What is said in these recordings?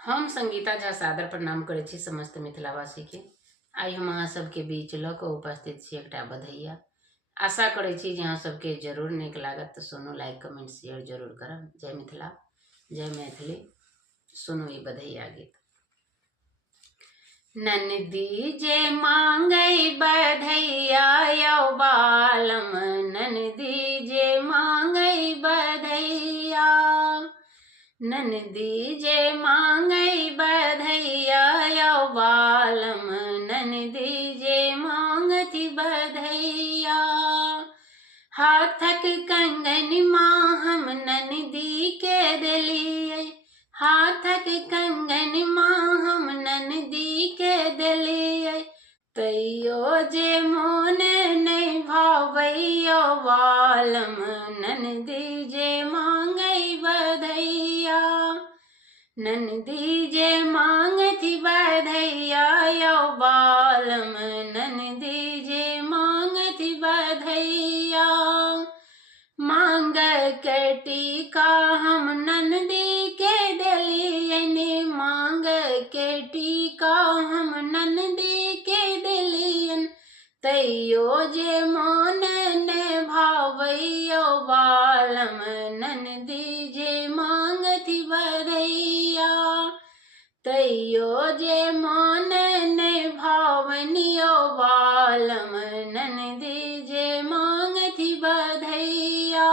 हम संगीता झा सादर प्रणाम करे छी समस्त मिथिलावासी के। आई हम अहाँ सबके बीच ल के उपस्थित छी एकटा बधैया। आशा करे छी जे अहाँ सबके जरूर नीक लागत, तो सुनू, लाइक कमेंट शेयर जरूर करब। जय मिथिला, जय मैथिली। सुनू ई बधैया गीत। ननदी जे मांगई बधैया यौ बालम, ननदी जे मांगई बधैया, ननदी जे मांगई बधैया यौ बालम, ननदी जे मांगती बधैया। हाथक कंगन माँ हम ननदी के देलिए, हाथक कंगन माँ हम ननदी के देलिए, तैयो जे मोन नहीं भावैयो बालम, ननदी जे मांगई बधैया, ननदी जे मांगती बधैया यौ बालम, ननदी जे मांगती बधैया। मांग के टीका हम ननदी के देलियन, मांग के टीका हम ननदी के देलियन, तैयो जे मोन ने भावैयो बालम, ननदी जे मांगती बधैया, तैयो जे मोन ने भावनियो बालम, ननदी जे मांगती बधैया,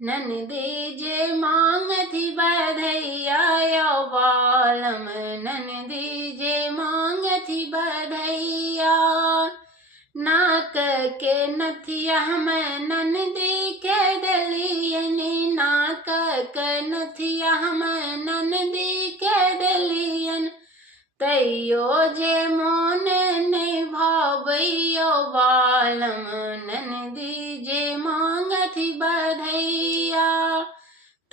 ननदी जे मांगती बधैया यौ बालम, ननदी जे मांगती बधैया। नाक के नथिया हम ननदी के देलियन, नाक के नथिया हम ननदी के देलियन, तैयो जे मोन नहीं भावैयो बालम, ननदी जे मांगती बधैया,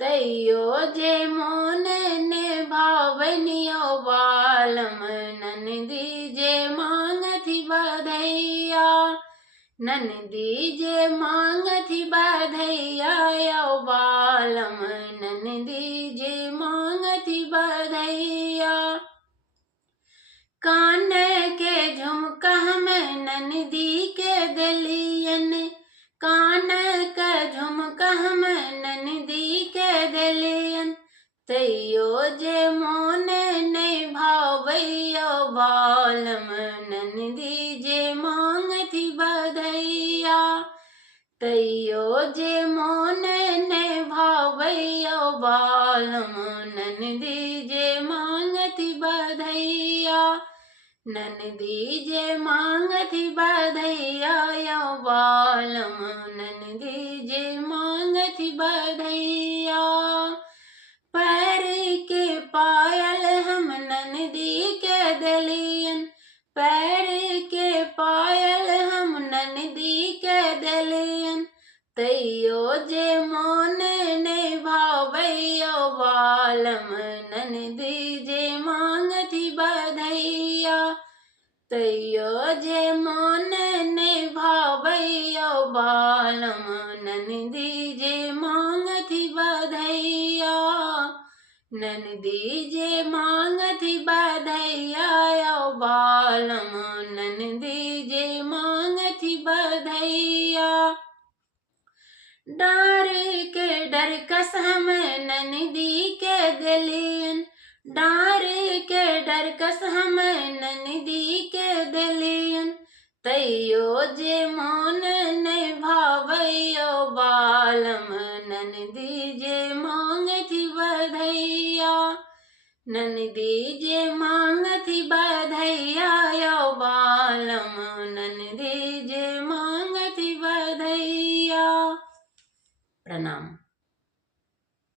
तैयो जे मोन ने भावनियो बालम, ननदी जे मांगती बधैया, ननदी जे मांगती बधैया यौ बालम, ननदी जे मांगती बधैया। कान के झुमका हम ननदी के देलियन, कान के झुमका हम ननदी के देलियन, तैयो जे मोन नहीं भावैयो बालम, ननदी जे मांगती बधैया, तैयो जे मोन नहीं भावैयो बालम, ननदी जे मांगती बधैया, ननदी जे मांगती बधैया यौ बालम, ननदी जे मांगती बधैया। पैर के पायल हम ननदी के देलियन, पैर के पायल हम ननदी के देलियन, तैयो जे मोन नहीं भावैयो बालम, ननदी जे मांगती बधैया, तैयो जे मोन नहीं भावैयो बालम, ननदी जे मांगती बधैया, ननदी जे मांगती बधैया यौ बालम, ननदी जे मांगती बधैया। डार के डरकस हम ननदी के देलियन, डार के डरकस हम ननदी के देलियन, तैयो जे मोन नहीं भावैयो बालम, ननदी जे मांगती बधैया, ननदी जे मांगती बधैया यौ बालम, ननदी जे मांगती बधैया। प्रणाम।